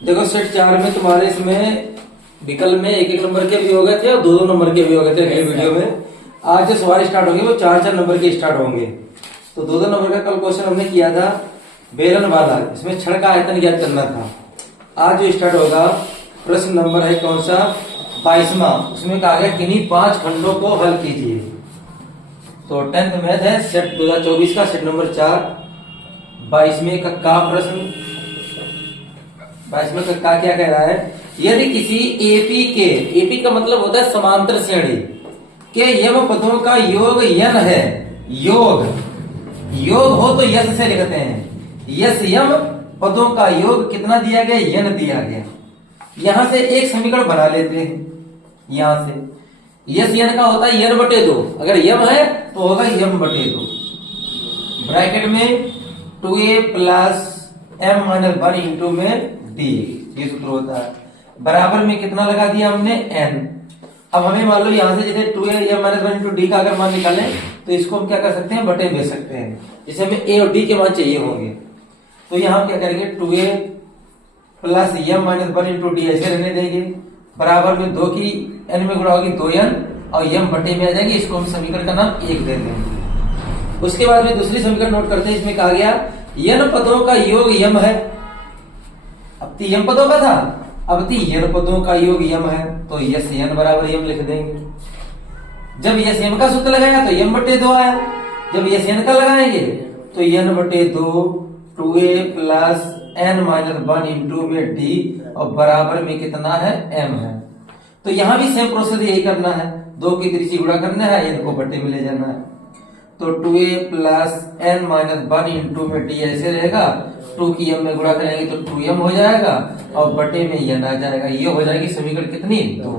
देखो सेट 4 में तुम्हारे इसमें विकल्प में एक एक नंबर के भी हो गए थे और दो दो नंबर के भी हो गए थे अगले वीडियो में। आज जो सवाल स्टार्ट होंगे वो चार चार नंबर के स्टार्ट होंगे। तो दो दो नंबर का कल क्वेश्चन हमने किया था बेलन वाला, इसमें छड़ का आयतन ज्ञात करना था। आज जो स्टार्ट होगा प्रश्न नंबर है कौन सा 22वां, उसमें कहा गया किन्हीं 5 खंडों को हल कीजिए। तो 10th मैथ है सेट 2024 का सेट नंबर 4 22वें का प्रश्न। 22वें का क्या कह रहा है, यदि किसी एपी का मतलब होता है समांतर श्रेणी के यम पदों का योग यन है, योग हो तो यस से लिखते हैं, यस यम पदों का योग कितना दिया गया, यन दिया गया। यहां से एक समीकरण बना लेते हैं। यहां से यस यन का होता है यन बटे 2, अगर यम है तो होगा यम बटे 2, ब्रैकेट में 2a plus m minus 1 into में d, ये सूत्र होता है। बराबर में कितना लगा दिया हमने n। अब हमें मान लो यहां से जैसे 2a m minus 1 into D का अगर मान निकालें तो इसको हम क्या कर सकते हैं, बटे भेज सकते हैं, जैसे हमें a और d के मान चाहिए होंगे। तो यहां हम क्या करेंगे 2a plus m minus 1 into D ऐसे रहने देंगे, बराबर में 2 की n में गुणा होगी 2n और m बटे में आ जाएंगे। इसको हम समीकरण का नाम 1 दे देंगे। उसके बाद में दूसरी समीकरण नोट करते हैं। इसमें कहा गया यन पदों का योग यम है, अब यम पदों का था, अब यन पदों का योग यम है तो यस यन बराबर यम लिख देंगे। जब यस यम का सूत्र लगाएगा तो यम बटे 2 आया, जब यस यन का लगाएंगे तो यन बटे 2 2a plus n minus 1 into में d और बराबर में कितना है m है। तो यहां भी सेम प्रोसेस यही करना है, 2 की त्रिज्या गुणा करना है, इनको बटे में ले जाना है। तो 2a plus n minus 1 into में d ऐसे रहेगा, 2 की m में गुणा करेंगे तो 2m हो जाएगा और बटे में n आ जाएगा। ये हो जाएगी समीकरण कितनी 2।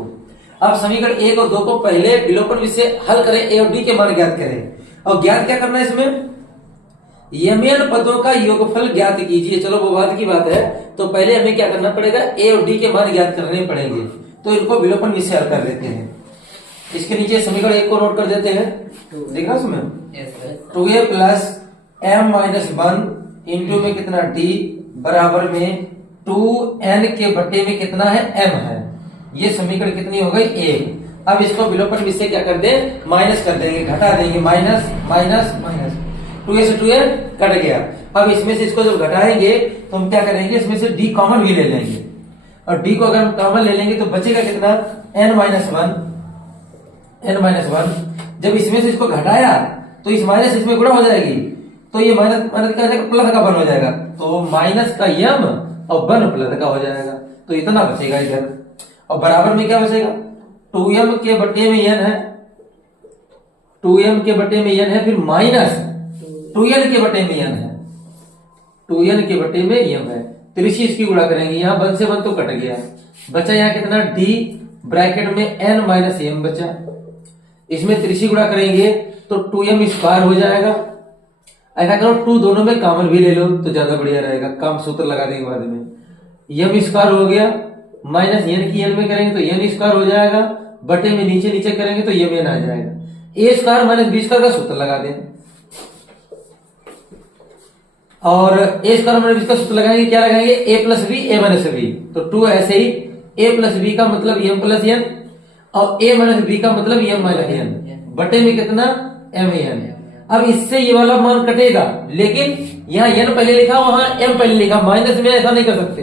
अब समीकरण 1 और 2 को पहले विलोपन विषय हल करें, a और d के मान ज्ञात करें। और ज्ञात क्या करना है इसमें, यमन पदों का योगफल ज्ञात कीजिए। चलो वो बात की बात है, तो पहले हमें क्या करना पड़ेगा, a और d के मान ज्ञात करने पड़ेंगे। तो इनको विलोपन विषय हल कर देते हैं। इसके नीचे समीकरण 1 को नोट कर देते हैं, देख रहा उसमें 2a plus m minus 1 into में कितना d बराबर में 2n के बटे में कितना है m है। ये समीकरण कितनी हो गई 1। अब इसको विलोपन विषय क्या कर दें, माइनस कर देंगे, घटा देंगे, माइनस माइनस माइनस 2a से 2a कट गया। अब इसमें से इसको जब घटाएंगे तो हम क्या करेंगे, इसमें से d कॉमन भी ले लेंगे और d को अगर हम कॉमन ले लेंगे तो बचेगा कितना n माइनस 1। जब इसमें से इसको घटाया तो इस माइनस इसमें गुणा हो जाएगी, तो ये माइनस माइनस का प्लस का 1 हो जाएगा, तो माइनस का m और 1 प्लस का हो जाएगा, तो इतना बचेगा इधर। और बराबर में क्या बचेगा, 2m के बटे में n है, 2m के बटे में n है, फिर माइनस 2n के बटे में n है, 2n के बटे में m है। त्रिशी इसकी गुणा करेंगे, यहाँ 1 से 1 तो कट गया, बचा यहाँ कितना d ब्रैकेट में n माइनस m बचा। इसमें त्रिशी गुणा करेंगे तो 2m स्क्वायर हो जाएगा। ऐसा करो 2 दोनों में कॉमन भी ले लो तो ज्यादा बढ़िया रहेगा, कम सूत्र लगा देंगे बाद में। m स्क्वायर हो गया, माइनस n की n में करेंगे तो n स्क्वायर हो जाएगा, बटे में नीचे नीचे करेंगे तो mn आ जाएगा। a square minus b square का सूत्र लगा दें, और a स्क्वायर माइनस b का सूत्र लगाएंगे, क्या लगाएंगे a plus b a minus b, तो 2 ऐसे ही a प्लस b का मतलब m प्लस n और a माइनस b का मतलब m माइनस n, बटे में कितना m n। अब इससे ये वाला मान कटेगा, लेकिन यहाँ n पहले लिखा वहां m पहले लिखा, माइनस में ऐसा नहीं कर सकते,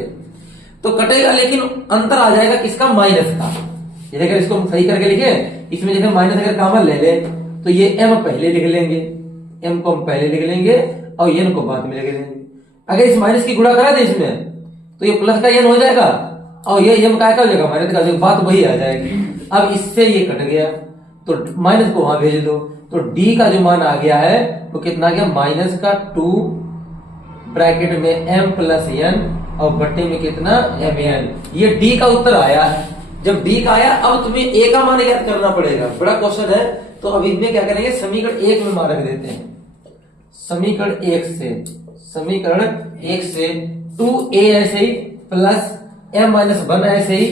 तो कटेगा लेकिन अंतर आ जाएगा किसका, माइनस का। जैसे अगर इसको हम सही करके लिखे, इसमें जैसे माइनस अगर कॉमन ले ले तो ये m पहले लिख लेंगे, m को हम पहले लिख लेंगे और n को बाद में लिख लेंगे। अगर इस माइनस की गुणा करा दे इसमें तो ये प्लस का n हो जाएगा और ये m का हो जाएगा माइनस का, बात वही आ जाएगी। अब इससे ये कट गया तो माइनस को वहां भेज दो, तो d का जो मान आ गया है वो कितना आ गया, माइनस का 2 ब्रैकेट में m प्लस n और बट्टे में कितना mn। ये d का उत्तर आया है। जब d का आया अब तुम्हें a का मान ज्ञात करना पड़ेगा, बड़ा क्वेश्चन है। तो अब इसमें क्या करेंगे, समीकरण 1 में मान रख देते हैं। समीकरण 1 से 2a ऐसे ही प्लस m माइनस 1 ऐसे ही,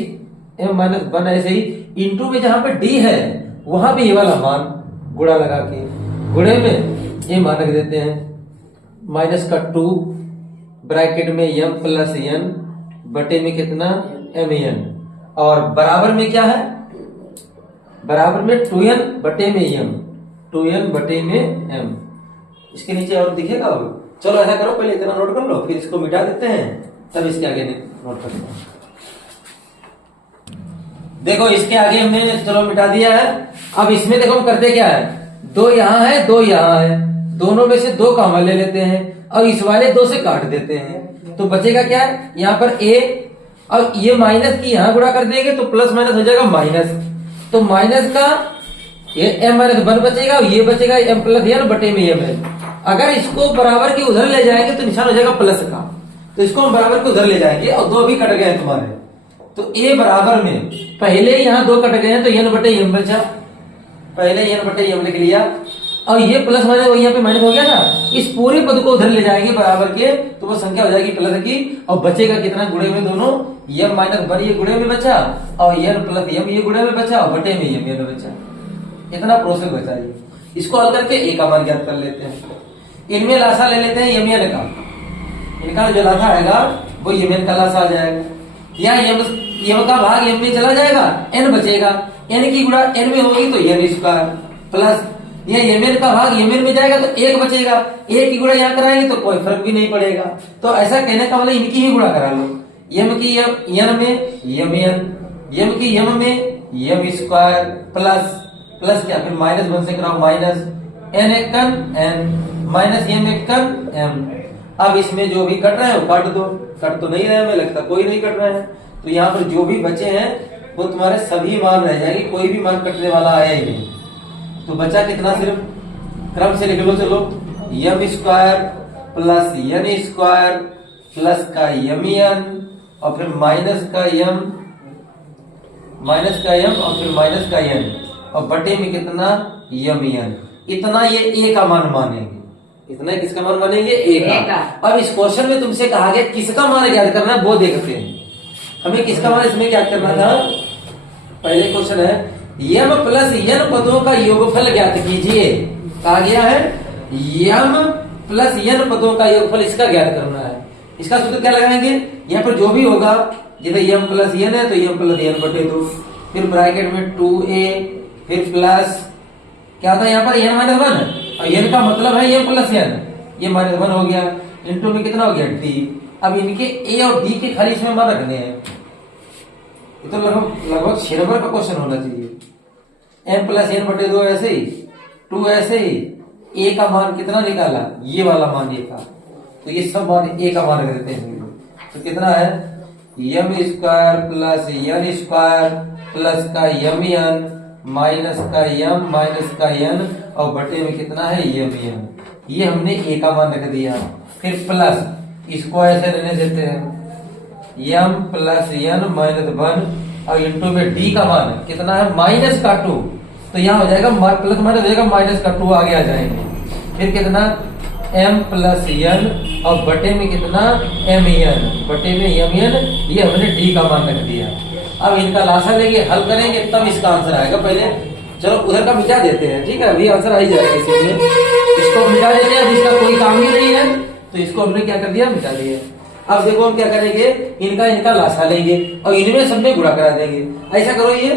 m माइनस 1 ऐसे ही, इंटू में जहां पे d है वहां पे ये वाला मान गुणा लगा के, गुणे में ये मान रख देते हैं, माइनस का 2 ब्रैकेट में m प्लस n बटे में कितना mn, और बराबर में क्या है, बराबर में 2n बटे में m, 2n बटे में m। इसके नीचे और दिखेगा। चलो ऐसा करो, पहले इतना नोट कर लो, फिर इसको मिटा देते हैं, तब इसके आगे नोट करते हैं। देखो इसके आगे हमने चलो मिटा दिया है। अब इसमें देखो हम करते क्या है, दो यहाँ है दो यहाँ है, दोनों में से दो कॉमन ले लेते हैं और इस वाले दो से काट देते हैं, तो बचेगा क्या है यहाँ पर a, और ये माइनस की यहाँ गुणा कर देंगे तो प्लस माइनस हो जाएगा माइनस, तो माइनस का ये m माइनस 1 बचेगा और ये बचेगा m प्लस n बटे में m है। अगर इसको बराबर के उधर ले जाएंगे तो निशान हो जाएगा प्लस का, तो इसको हम बराबर के उधर ले जाएंगे और दो भी कट गए हैं तुम्हारे, तो a बराबर में पहले यहाँ दो कट गए हैं तो n बटे m बचा, पहले n बटे m लिख लिया, और ये प्लस माइनस यहाँ पे माइनस हो गया ना, इस पूरे पद को उधर ले जाएंगे बराबर के, तो वो संख्या हो जाएगी प्लस की, और बचेगा कितना गुणे में दोनों, m माइनस 1 ये गुणे में बचा और n प्लस m ये गुणे में बचा और बटे में m बचा। इतना प्रोसेस बचा ये। इसको हल करके a का मान ज्ञात कर लेते हैं। इनमें लासा ले लेते हैं mn का, इनका जो लासा आएगा वो mn का लासा आ जाएगा, या m का भाग m में चला जाएगा, n बचेगा, n की गुणा n में होगी तो n स्क्वायर प्लस ये mn का भाग mn में जाएगा तो 1 बचेगा, 1 की गुणा यहाँ कराएंगे तो कोई फर्क भी नहीं पड़ेगा। तो ऐसा कहने का मतलब इनकी ही गुणा करा लो, m की n में mn, m की m में m स्क्वायर प्लस प्लस क्या, फिर माइनस 1 से कराओ minus, n एकन n minus m एकन m। अब इसमें जो भी कट रहा है वो काट दो, कट तो नहीं रहा है, हमें लगता कोई नहीं कट रहा है, तो यहाँ पर जो भी बचे हैं वो तुम्हारे सभी मान रह जाएंगे, कोई भी मान कटने वाला आया ही नहीं। तो बचा कितना, सिर्फ क्रम से लिख लो, चलो m square plus n square plus का mn और फिर माइनस का m और फिर माइनस का n और बटे में कितना mn। इतना ये a का मान मानेंगे, इतना किसका मान मानेंगे, a का। अब इस क्वेश्चन में तुमसे कहा गया किसका मान ज्ञात करना है, वो देखते हैं। हमें किसका मान इसमें ज्ञात करना था, पहले क्वेश्चन है m प्लस n पदों का योगफल ज्ञात कीजिए। कहा गया है m प्लस n पदों का योगफल इसका ज्ञात करना है। इसका सूत्र क्या लगाएंगे, यहाँ पर जो भी होगा, जैसे m प्लस n है तो m प्लस n बटे 2, फिर ब्रैकेट में 2a, फिर प्लस क्या था यहाँ पर n माइनस 1, और n का मतलब है m प्लस n, ये माइनस 1 हो गया, इंटू में कितना हो गया d। अब इनके a और d के खाली इसमें मान रखने हैं, ये तो लगभग 6 नंबर का क्वेश्चन होना चाहिए। m प्लस n बटे 2 ऐसे ही, 2 ऐसे ही, a का मान कितना निकाला, ये वाला मान a का, तो ये सब मान a का मान रख देते हैं। तो कितना है m square plus n square plus का mn माइनस का m माइनस का n और बटे में कितना है mn, ये हमने a का मान रख दिया। फिर प्लस इसको ऐसे रहने देते हैं, m प्लस n माइनस 1 और इंटू में d का मान कितना है माइनस का 2, तो यहाँ हो जाएगा प्लस माइनस हो जाएगा माइनस का 2 आगे आ जाएंगे। फिर कितना m प्लस n और बटे में कितना mn, बटे में mn, ये हमने d का मान रख दिया। अब इनका लासा लेंगे, हल करेंगे, तब इसका आंसर आएगा। पहले चलो उधर का मिटा देते हैं, ठीक है, अभी आंसर आ ही जाएगा इसी में। इसको मिटा देते हैं, अब इसका कोई काम ही नहीं है, तो इसको हमने क्या कर दिया, मिटा दिया। अब देखो हम क्या करेंगे, इनका लासा लेंगे और इनमें सब में गुणा करा देंगे। ऐसा करो, ये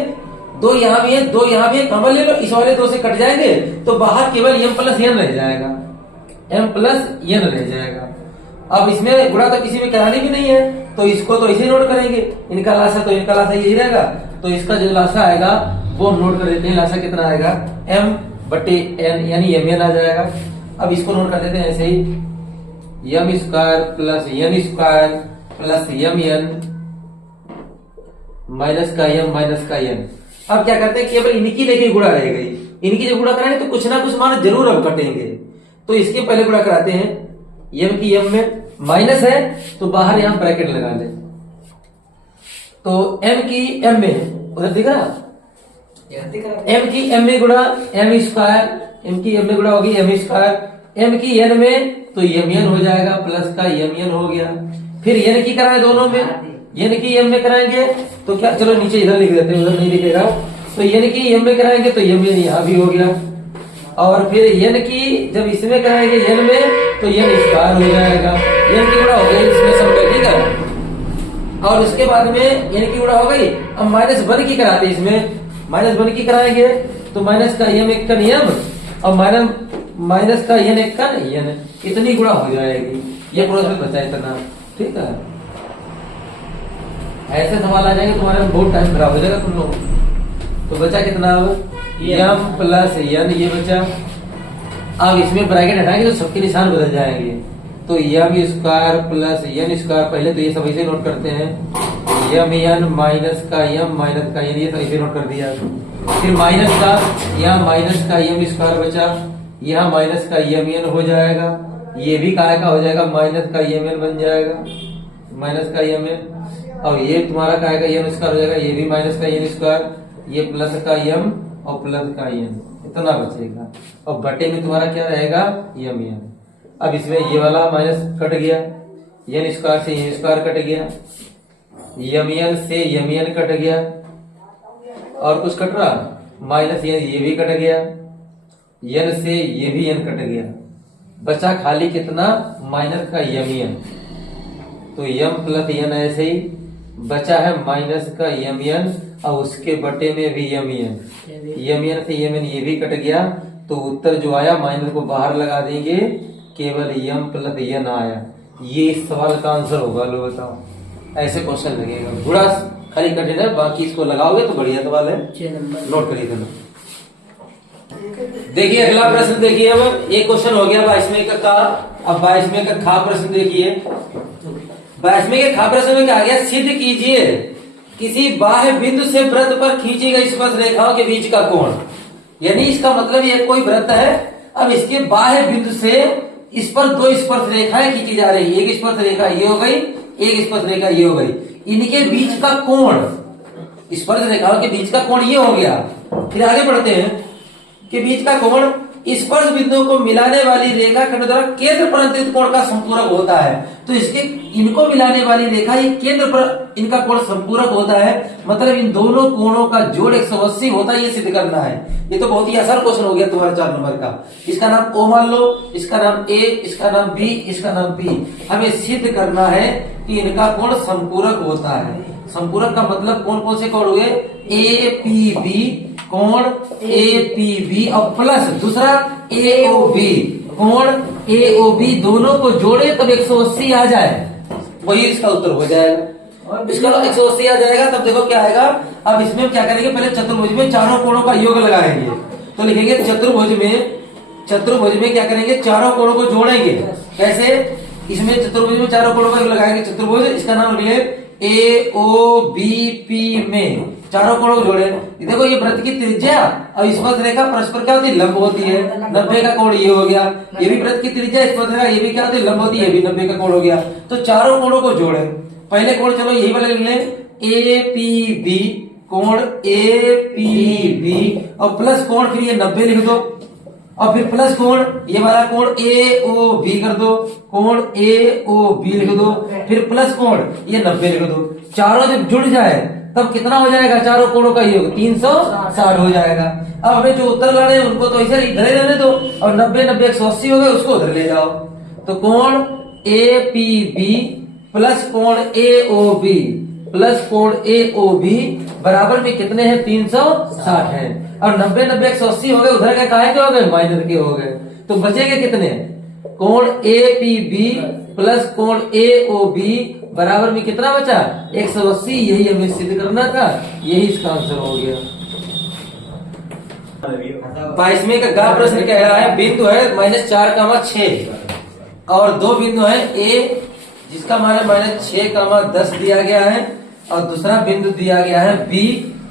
दो यहाँ भी है, दो यहाँ भी है, कॉमन ले लो, इस वाले दो से कट जाएंगे तो बाहर केवल m प्लस n रह जाएगा, m प्लस n रह जाएगा। अब इसमें गुणा तो किसी में करानी भी नहीं है, तो इसको तो इसे नोट करेंगे, इनका लासा तो इनका लासा यही रहेगा, तो इसका जो लासा आएगा वो हम नोट कर देते हैं। लासा कितना आएगा, m बटे n यानी mn आ जाएगा। अब इसको नोट कर देते हैं ऐसे ही, m square plus n square plus mn minus का m माइनस का n। अब क्या करते हैं, केवल इनकी लेके गुणा रह गई, इनकी जब गुणा कराएंगे तो कुछ ना कुछ मान जरूर अब कटेंगे, तो इसके पहले गुणा कराते हैं। m की m में माइनस है तो बाहर यहां ब्रैकेट लगा ले, तो m की m में उधर दिख रहा, m की m में गुणा m स्क्वायर, m की m में गुणा होगी m स्क्वायर, m की n में तो mn हो जाएगा, प्लस का mn हो गया। फिर n की कराए दोनों में, n की m में कराएंगे तो क्या, चलो नीचे इधर लिख देते हैं, उधर नहीं दिखेगा, तो n की m में कराएंगे तो mn यहाँ भी हो गया, और फिर n की जब इसमें कराएंगे n में तो n स्क्वायर हो जाएगा, n की गुणा हो गया इसमें सब में, ठीक है। और उसके बाद में n की गुणा हो गई। अब -1 की कराते इसमें, -1 की कराएंगे तो माइनस का m एक का नियम और माइनस का n एक का n, इतनी गुणा हो जाएगी। ये प्रोसेस बचा इतना, ठीक है। ऐसे सवाल आ जाएंगे तुम्हारे में, बहुत टाइम खराब हो जाएगा तुम लोग। तो बचा कितना अब m प्लस n, ये बचा। अब इसमें ब्रैकेट हटाएंगे तो सबके निशान बदल जाएंगे। तो m square plus n square, पहले तो ये सब ऐसे नोट करते हैं, m n माइनस का n, ये सब ऐसे नोट कर दिया। फिर माइनस का, यहाँ माइनस का m स्क्वायर बचा, यहाँ माइनस का m n हो जाएगा, ये भी काय का हो जाएगा, माइनस का m n बन जाएगा, माइनस का m n। और ये तुम्हारा काय का m स्क्वायर हो जाएगा, ये भी माइनस का n स्क्वायर, ये प्लस का m और प्लस का n, इतना बचेगा। और बटे में तुम्हारा क्या रहेगा, m n। अब इसमें ये वाला माइनस कट गया, n स्क्वायर से n स्क्वायर कट गया, m n से m n कट गया, और कुछ कट रहा, माइनस ये भी कट गया, n से ये भी n कट गया, बचा खाली कितना, माइनस का m n। तो m प्लस n ऐसे ही बचा है, माइनस का m n और उसके बटे में भी m n से m n ये भी कट गया। तो उत्तर जो आया माइनस को बाहर लगा देंगे, केवल m प्लस n आया। ये इस सवाल का आंसर होगा, लो बताओ। ऐसे क्वेश्चन लगेगा, थोड़ा खाली कठिन है, बाकी इसको लगाओगे तो बढ़िया सवाल है, नोट करिए देना। देखिए अगला प्रश्न देखिए, अब एक क्वेश्चन हो गया 22वें का। अब 22वें का खा प्रश्न देखिए। 22वें के खा प्रश्न में क्या आ गया, सिद्ध कीजिए किसी बाह्य बिंदु से वृत्त पर खींची गई स्पर्श रेखाओं के बीच का कोण। यानी इसका मतलब ये कोई वृत्त है, अब इसके बाह्य बिंदु से इस पर दो स्पर्श रेखाएं खींची जा रही है, एक स्पर्श रेखा ये हो गई, एक स्पर्श रेखा ये हो गई, इनके बीच का कोण, स्पर्श रेखाओं के बीच का कोण ये हो गया। फिर आगे बढ़ते हैं कि बीच का कोण स्पर्श बिंदुओं को मिलाने वाली रेखा खंड द्वारा केंद्र पर अंतरित कोण का संपूरक होता है। तो इसके इनको मिलाने वाली रेखा ये केंद्र पर इनका कोण संपूरक होता है, मतलब इन दोनों कोणों का जोड़ 180 होता है, ये सिद्ध करना है। ये तो बहुत ही आसान क्वेश्चन हो गया तुम्हारा 4 नंबर का। इसका नाम O मान लो, इसका नाम A, इसका नाम B, इसका नाम P। हमें सिद्ध करना है कि इनका कोण संपूरक होता है। संपूरक का मतलब कौन कौन से कोण हुए, APB कोण APB और प्लस दूसरा AOB कोण AOB, दोनों को जोड़े तब 180 आ जाए, वही इसका उत्तर हो जाएगा। इसका 180 आ जाएगा, तब देखो क्या आएगा। अब इसमें क्या करेंगे, पहले चतुर्भुज में चारों कोणों का योग लगाएंगे। तो लिखेंगे चतुर्भुज में क्या करेंगे, चारों कोणों को जोड़ेंगे। कैसे, इसमें चतुर्भुज में चारों कोणों का योग लगाएंगे, चतुर्भुज, इसका नाम लिखे AOBP में चारों कोणों को जोड़े। देखो ये वृत्त की त्रिज्या और स्पर्श रेखा परस्पर क्या होती है, लंब होती है। 90 का कोण ये हो गया, ये भी वृत्त की त्रिज्या, स्पर्श रेखा ये भी क्या होती है, लंब होती है, ये भी 90 का कोण हो गया। तो चारों कोणों को जोड़े। पहले कोण चलो यही वाले लिख लें, APB कोण APB और प्लस कोण, फिर ये 90 लिख दो, और फिर प्लस कोण ये वाला कोण AOB कर दो, कोण AOB लिख दो, फिर प्लस कोण ये 90 लिख दो। चारों जब जुड़ जाए तब कितना हो जाएगा, चारों कोणों का योग 360 हो जाएगा। अब हमें जो उत्तर लाने हैं उनको तो ऐसे इधर ही रहने दो, और 90 90 180 हो गए, उसको उधर ले जाओ। तो कोण APB प्लस कोण AOB प्लस कोण AOB बराबर में कितने हैं, 360 है। और 90 90 180 हो गए, उधर के काहे के हो गए, माइनस के हो गए। तो बचेंगे कितने, कोण APB प्लस कोण AOB बराबर में कितना बचा, 180। यही हमें सिद्ध करना था, यही इसका आंसर हो गया। 22वें का गा प्रश्न कह रहा है, बिंदु है -4,6 और दो बिंदु है A जिसका मान है -6,10 दिया गया है, और दूसरा बिंदु दिया गया है B,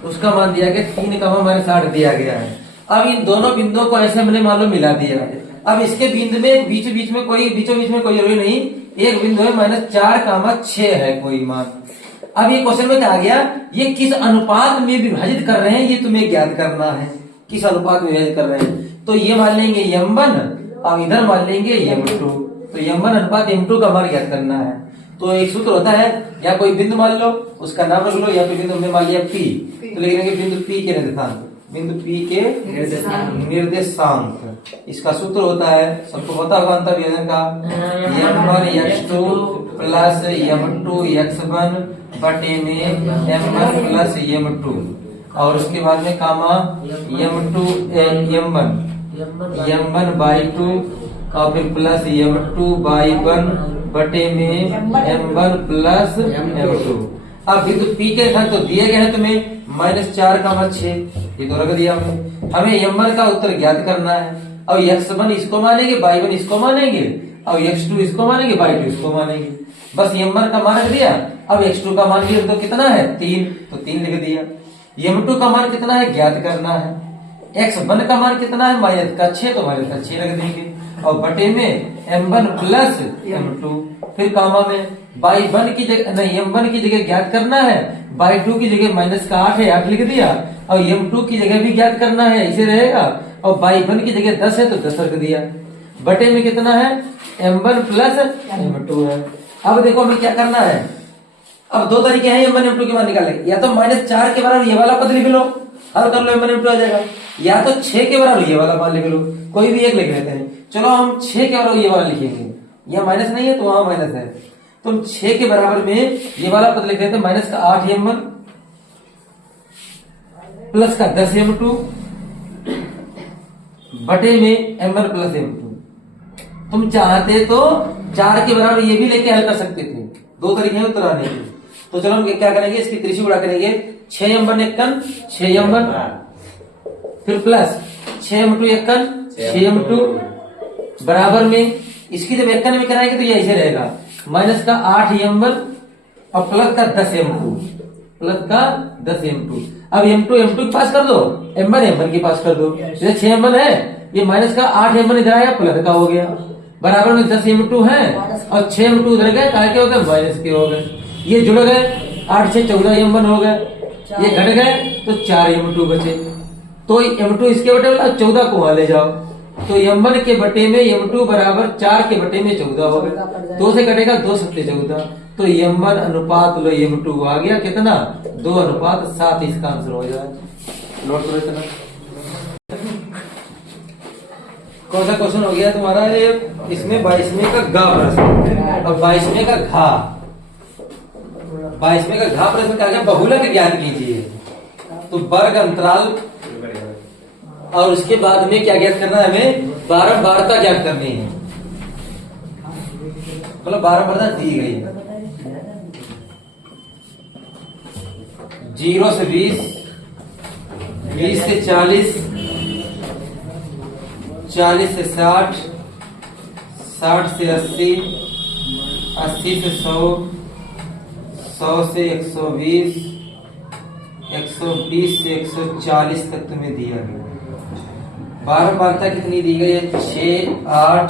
उसका मान दिया गया 3,-8 दिया गया है। अब इन दोनों बिंदुओं को ऐसे हमने मान लो मिला दिया। अब इसके बिंदु में बीचों बीच में कोई जरूरी नहीं, एक बिंदु है -4,6 है कोई मान। अब ये क्वेश्चन में कहा गया, ये किस अनुपात में विभाजित कर रहे हैं, ये तुम्हें ज्ञात करना है, किस अनुपात में विभाजित कर रहे हैं। तो ये मान लेंगे m1 और इधर मान लेंगे m2। तो m1 अनुपात m2 का मान ज्ञात करना है। तो एक सूत्र होता है, या कोई बिंदु मान लो, उसका नाम रख लो, या फिर बिंदु हमने मान लिया P, तो लिखेंगे बिंदु P के निर्देशांक, बिंदु P के निर्देशांक। इसका सूत्र होता है, सबको पता होगा अंतर्विभाजन का, m1 x2 plus m2 x1 बटे में m1 प्लस m2 और उसके बाद में कामा m2 m1 बाई 2 और फिर प्लस m2 बाई 1 बटे में m1 प्लस m2। अब ये तो पी के घर तो दिए गए हैं तुम्हें -4 कामा 6 ये तो रख दिया हमने। हमें m1 का उत्तर ज्ञात करना है और x1 इसको मानेंगे y1 इसको मानेंगे और x2 इसको मानेंगे y2 इसको मानेंगे। बस m1 का मान रख दिया। अब x2 का मान भी तो कितना है 3 तो 3 लिख दिया। m2 का मान कितना है ज्ञात करना है। x1 का मान कितना है -6 तो -6 रख देंगे और बटे में m1 प्लस m2 फिर कामा में y1 की जगह नहीं m1 की जगह ज्ञात करना है y2 की जगह -8 है 8 लिख दिया और m2 की जगह भी ज्ञात करना है इसे रहेगा और y1 की जगह 10 है तो 10 रख दिया बटे में कितना है m1 प्लस m2 है। अब देखो हमें क्या करना है। अब दो तरीके हैं m1 m2 के मान निकालने या तो -4 के बराबर ये वाला पद लिख लो हल कर लो m1 m2 आ जाएगा या तो 6 के बराबर ये वाला मान लिख लो कोई भी एक लिख लेते हैं। चलो हम 6 के बराबर ये वाला लिखेंगे यहाँ माइनस नहीं है तो वहां माइनस है तो हम 6 के बराबर में ये वाला पद लिख लेते हैं -8 m1 प्लस का 10 m2 बटे में m1 प्लस m2। तुम चाहते तो 4 के बराबर ये भी लेके हल कर सकते थे दो तरीके हैं उत्तर आने के। तो चलो हम क्या करेंगे इसकी त्रिशु गुणा करेंगे 6 m1 एकन 6 m1 फिर प्लस 6 m2 एकन 6 m2 बराबर में इसकी जब एकन में कराएंगे तो ये ऐसे रहेगा -8 m1 और प्लस का 10 m2 अब m2 के पास कर दो m1 के पास कर दो जैसे 6 m1 है ये -8 m1 इधर आया प्लस का हो गया बराबर में 10 m2 है और 6 m2 उधर गए काय के हो गए माइनस के हो गए ये जुड़ गए 8 से 14 m1 हो गए ये घट गए तो 4 m2 बचे तो m2 इसके बटे वाला 14 को वहां ले जाओ तो m1 के बटे में m2 बराबर 4 के बटे में 14 हो गए 2 से कटेगा 2 7 14 तो m1 अनुपात लो m2 आ गया कितना 2:7 इसका आंसर हो जाए। नोट करो इतना। कौन सा क्वेश्चन हो गया तुम्हारा ये इसमें 22वें का गा प्रश्न और 22वें का घा 22वें का घा प्रश्न क्या बहुलक ज्ञात कीजिए तो वर्ग अंतराल और उसके बाद में क्या ज्ञात करना है हमें बारंबारता ज्ञात करनी है मतलब बारंबारता दी गई है 0 से 20 20 से 40 40 से 60 60 से 80 80 से 100 100 से 120 120 से 140 तक तुम्हें दिया गया। बारंबारता कितनी दी गई है 6 8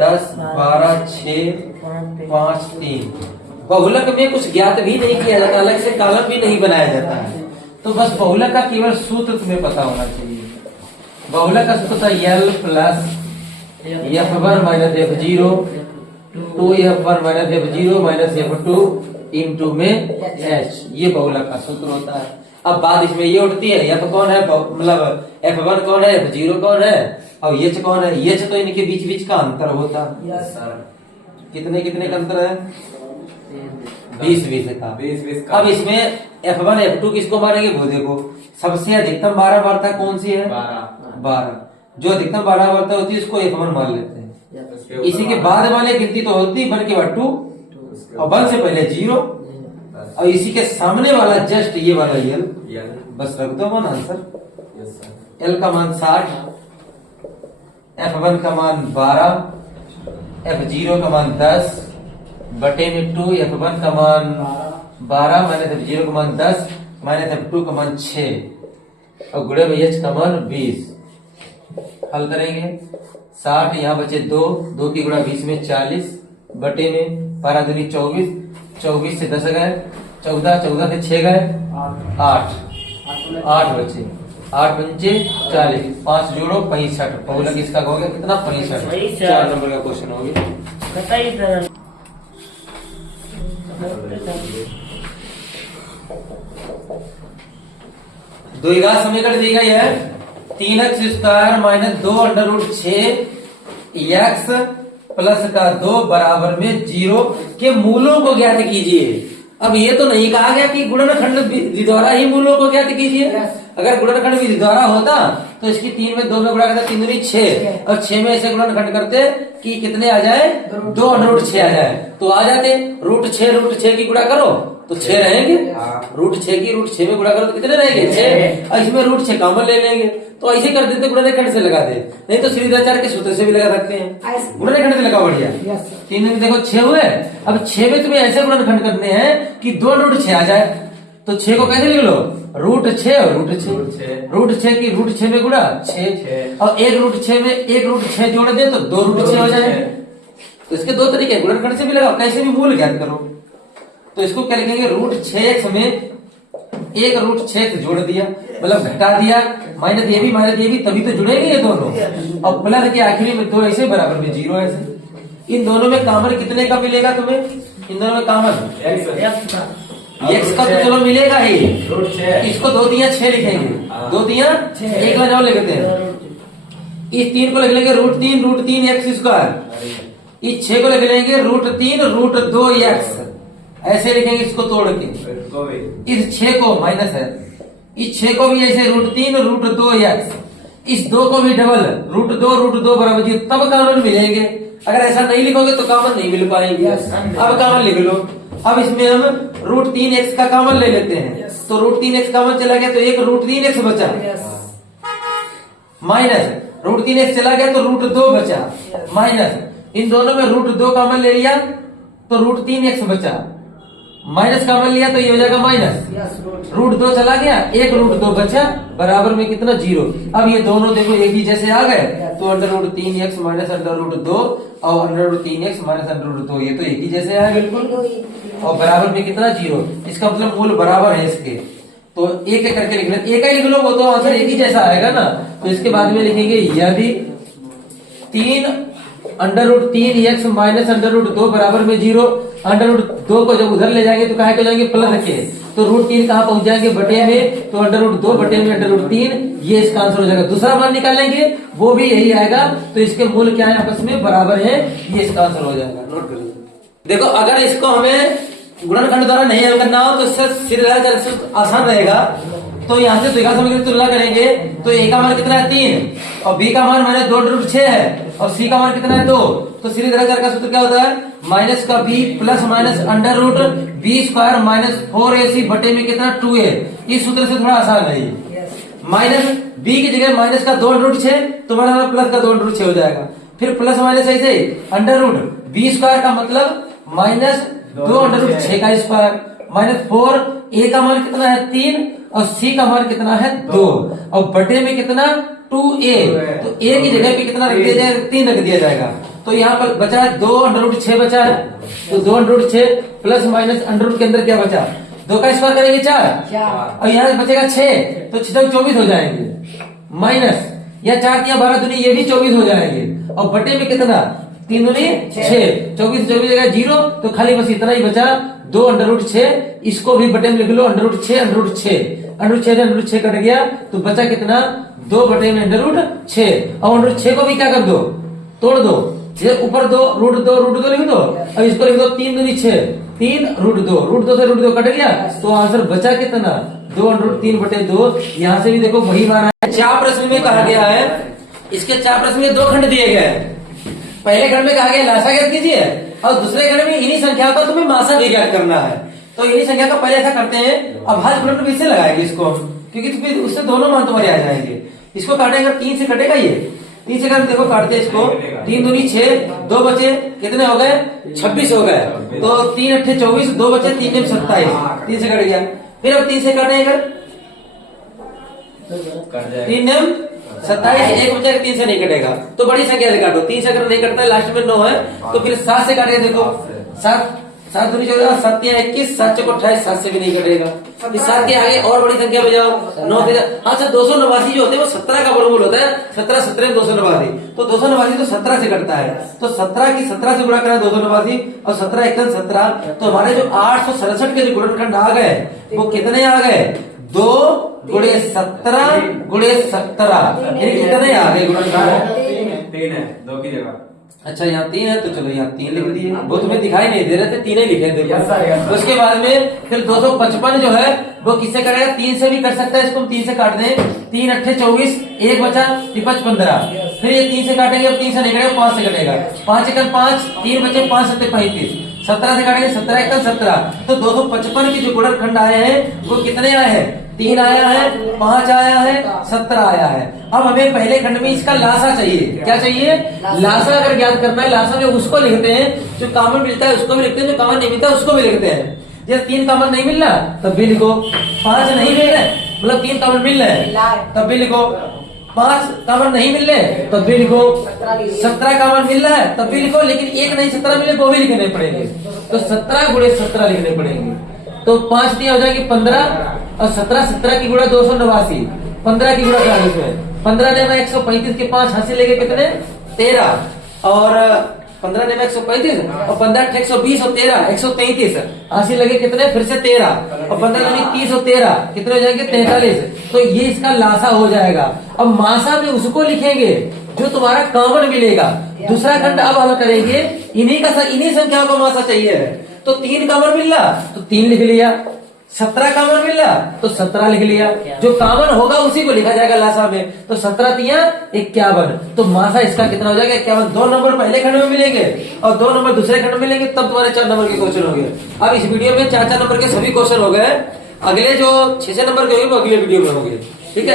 10 12 6 5 3। बहुलक में कुछ ज्ञात भी नहीं किया जाता अलग से कॉलम भी नहीं बनाया जाता है तो बस बहुलक का केवल सूत्र तुम्हें पता होना चाहिए। बहुलक का सूत्र था L plus F1 minus F0 2F1 minus F0 minus F2 into में H ये बहुलक का सूत्र होता है। अब बात इसमें ये उठती है F कौन है मतलब F1 कौन है F0 कौन है और H कौन है H तो इनके बीच बीच का अंतर होता है कितने कितने का अंतर है 20 का। अब इसमें F1 F2 किसको मारेंगे वो देखो सबसे अधिकतम बारंबारता कौन सी है 12 जो अधिकतम बारंबारता होती है उसको F1 मान लेते हैं। इसी के बाद वाले गिनती तो होती है 1 के बाद 2 और 1 से पहले 0 और इसी के सामने वाला जस्ट ये वाला L बस रख दो मान आंसर L का मान 60 F1 का मान 12 F0 का मान 10 बटे में 2 F1 का मान 12 माइनस F0 का मान 10 माइनस F2 का मान 6 और गुणे में H का मान 20 हल करेंगे 60 यहाँ बचे 2 की गुणा 20 में 40 बटे में 12 दूनी 24 24 से 10 गए 14 से 6 गए 8 बचे 8 पंचे 40 5 जोड़ो 65 बहुलक इसका हो गया कितना 65 4 नंबर का क्वेश्चन हो गया। द्विघात समीकरण दी गई है 3x² माइनस 2√6 x प्लस का 2 बराबर में 0 के मूलों को ज्ञात कीजिए। अब ये तो नहीं कहा गया कि गुणनखंड विधि द्वारा ही मूलों को ज्ञात कीजिए। अगर गुणनखंड विधि द्वारा होता तो इसकी 3 में 2 में गुणा करते, 3 दूनी 6 और 6 में ऐसे गुणनखंड करते कि कितने आ जाए, 2 अंडर 6 आ जाए तो आ जाते। √6 की गुणा करो तो 6 रहेंगे, √6 की √6 में गुणा करो तो कितने रहेंगे, 6। और इसमें √6 कॉमन ले लेंगे तो ऐसे कर देते, गुणनखंड से लगा दे, नहीं तो श्रीधराचार्य के सूत्र से भी लगा सकते हैं। गुणनखंड से लगाओ, बढ़िया। 3 में देखो 6 हुए, अब 6 में तुम्हें ऐसे गुणनखंड करने हैं कि 2 √6 आ जाए। तो 6 को कैसे लिख लो, √6 और √6 की √6 में गुणा 6 और 1 √6 में 1 √6 जोड़ दे तो 2 √6 हो जाए। तो इसके 2 तरीके, गुणनखंड से भी लगाओ, कैसे भी मूल ज्ञात करो। तो इसको क्या लिखेंगे, √6x में 1 √6 जोड़ दिया, मतलब घटा दिया, माइनस ये भी तभी तो जुड़ेंगे ये दोनों। और प्लस के आखिरी में 2 ऐसे बराबर में 0 ऐसे। इन दोनों में कॉमन कितने का मिलेगा तुम्हें, इन दोनों में कॉमन x का तो चलो मिलेगा ही, इसको 2 दिया 6 लिखेंगे, 2 दिया 1 का जवाब लिखते हैं। इस 3 को लिख लेंगे √3 x स्क्वायर, इस 6 को लिख लेंगे √3 √2x, ऐसे लिखेंगे इसको तोड़ के। इस 6 को माइनस है, इस 6 को भी ऐसे √3 √2x, इस 2 को भी डबल √2 बराबर 0, तब कॉमन मिलेंगे। अगर ऐसा नहीं लिखोगे तो कॉमन नहीं मिल पाएंगे। अब कॉमन लिख लो। अब इसमें हम √3x का कॉमन ले लेते हैं, तो √3x कॉमन चला गया तो एक √3x बचा, माइनस √3x चला गया तो √2 बचा, माइनस इन दोनों में √2 कॉमन ले लिया तो √3x बचा, माइनस कॉमन लिया तो ये हो जाएगा माइनस, √2 चला गया, एक √2 बचा, बराबर में कितना 0। अब ये दोनों देखो एक ही जैसे आ गए तो √3x माइनस √2 और √3x माइनस √2 ये तो एक ही जैसे आए बिल्कुल, और बराबर में कितना 0। इसका मतलब मूल बराबर है इसके, तो एक एक करके लिख ले, एक ही लिख लो, वो तो आंसर एक ही जैसा आएगा ना। तो इसके बाद में लिखेंगे यदि 3 √3x माइनस √2 बराबर में 0, √2 को जब उधर ले जाएंगे तो कहा जाएंगे प्लस के, तो √3 कहाँ पहुंच जाएंगे बटे में, तो √2 बटे में √3, ये इसका आंसर हो जाएगा। दूसरा मान निकालेंगे वो भी यही आएगा, तो इसके मूल क्या है आपस में बराबर है, ये इसका आंसर हो जाएगा। नोट करिए। देखो अगर इसको हमें गुणनखंड द्वारा नहीं हल करना हो तो इससे सीधे आसान रहेगा। तो यहाँ से द्विघात समीकरण की तुलना करेंगे तो a का मान कितना है 3 और b का मान मैंने 2 √6 है और c का मान कितना है 2। तो श्रीधराचार्य का सूत्र क्या होता है, माइनस का b plus minus √b² minus 4ac बटे में कितना 2a। इस सूत्र से थोड़ा आसान है ये। माइनस b की जगह माइनस का 2 √6 तुम्हारा प्लस का 2 √6 हो जाएगा, फिर प्लस माइनस ऐसे √b² का मतलब माइनस 2 √6 का स्क्वायर माइनस 4, a का मान कितना है 3 और c का मान कितना है 2 और बटे में कितना 2a। तो a की जगह पे कितना रख दिया जाएगा, 3 रख दिया जाएगा। तो यहाँ पर बचा है 2 √6 बचा है, तो 2 √6 प्लस माइनस √ के अंदर क्या बचा, 2 का स्क्वायर करेंगे 4 और यहाँ बचेगा 6, तो 6 24 हो जाएंगे, माइनस या 4 या 12 दूनी ये भी 24 हो जाएंगे और बटे में कितना 3 दूनी 6, 24 जगह 0, तो खाली बस इतना ही बचा 2 √6। इसको भी बटे में लिख लो √6 कट गया तो बचा कितना 2 बटे में √6 और √6 को भी क्या कर दो, तोड़ दो, ये ऊपर 2 √2 लिख दो और इसको लिख दो 3 दूनी 6, 3 √2 से √2 कट गया तो आंसर बचा कितना 2 √3 बटे 2। यहाँ से भी देखो वही मान है। 4 प्रश्न में कहा गया है, इसके 4 प्रश्न में 2 खंड दिए गए हैं। पहले खंड में कहा गया लासा ज्ञात कीजिए और दूसरे खंड में इन्हीं संख्या का तुम्हें मासा भी ज्ञात करना है। तो इन्हीं संख्या का पहले ऐसा करते हैं, अभाज्य गुणनखंड इससे लगाएंगे इसको, क्योंकि फिर उससे दोनों मान तुम्हारे आ जाएंगे। इसको काटेंगे 3 से कटेगा, ये 3 से काट देखो काटते इसको, 3 दूनी 6, 2 बचे कितने हो गए 26 हो गए, तो 3 8 24, 2 बचे 3 9 27, 3 से कट गया। फिर अब 3 से काटेंगे 3 9 27, एक बचा 3 से नहीं कटेगा तो बड़ी संख्या से काटो, 3 से अगर नहीं कटता है लास्ट में 9 है तो फिर 7 से काटेगा। देखो 7 दूनी 14, 7 या 21, 7 चौको 28, 7 से भी नहीं कटेगा। इस 7 के आगे और बड़ी संख्या में जाओ 9 से। हाँ सर 289 जो होते हैं वो 17 का वर्गमूल होता है, 17 17 289, तो 289 तो 17 से कटता है, तो 17 की 17 से गुणा करा 289 और 17 1 17, तो हमारे जो 867 के जो गुणनखंड आ गए वो कितने आ गए 2 × 17 × 17, यानी कितने आ गए गुणनखंड 3 है 2 की जगह अच्छा यहाँ 3 है, तो चलो यहाँ 3 लिख दिए, वो तुम्हें दिखाई नहीं दे रहे थे, 3 ही लिखे थे। Yes, sir, yes, sir. उसके बाद में फिर 255 जो है वो किससे कटेगा, 3 से भी कर सकता है, इसको हम 3 से काट दें, 3 अट्ठे 24, 1 बचा 15। फिर ये 3 से काटेंगे, अब 3 से नहीं कटेगा, 5 से कटेगा, 5 एकम 5, 3 बचे 5 सत्ते 35, 17 से काटेंगे, 17 एकम 17। तो 255 के जो गुणनखंड आए हैं वो कितने आए हैं, 3 आया है, 5 आया है, 17 आया है। अब हमें पहले खंड में इसका लासा चाहिए, क्या चाहिए, लासा अगर ज्ञात करना है, लासा में उसको लिखते हैं जो कॉमन मिलता है उसको भी लिखते हैं, जो कॉमन नहीं मिलता है उसको भी लिखते हैं। जैसे 3 कॉमन नहीं मिल रहा तब भी लिखो, 5 नहीं मिल रहा मतलब 3 कॉमन मिल रहे हैं तब भी लिखो, 5 कॉमन नहीं मिल रहे तब भी लिखो, 17 कॉमन मिल रहा है तब भी लिखो, लेकिन एक नहीं 17 मिले वो भी लिखने पड़ेंगे, तो 17 गुणे 17 लिखने पड़ेंगे। तो 5 दिया हो जाएगी 15 और 17 की गुणा 289, 15 की गुणा 40 में 15 देना 135 के 5 हासिल लेके कितने 13 और 15 देना 135 और 15 120 और 13 133 हासिल लगे कितने फिर से 13 और 15 यानी 30 और 13 कितने हो जाएंगे 43। तो ये इसका लासा हो जाएगा। अब मासा में उसको लिखेंगे जो तुम्हारा कॉमन मिलेगा। दूसरा खंड अब हल करेंगे, इन्हीं संख्याओं का मासा चाहिए। तो 3 कॉमन मिल रहा तो 3 लिख लिया, 17 कॉमन मिल रहा तो 17 लिख लिया, जो कॉमन होगा उसी को लिखा जाएगा लासा में। तो 17 तिया 51, तो मासा इसका कितना हो जाएगा 51। 2 नंबर पहले खंड में मिलेंगे और 2 नंबर दूसरे खंड में मिलेंगे, तब तुम्हारे 4 नंबर के क्वेश्चन होंगे। अब इस वीडियो में 4 नंबर के सभी क्वेश्चन हो गए, अगले जो 6 नंबर के होंगे वो अगले वीडियो में होंगे। ठीक है।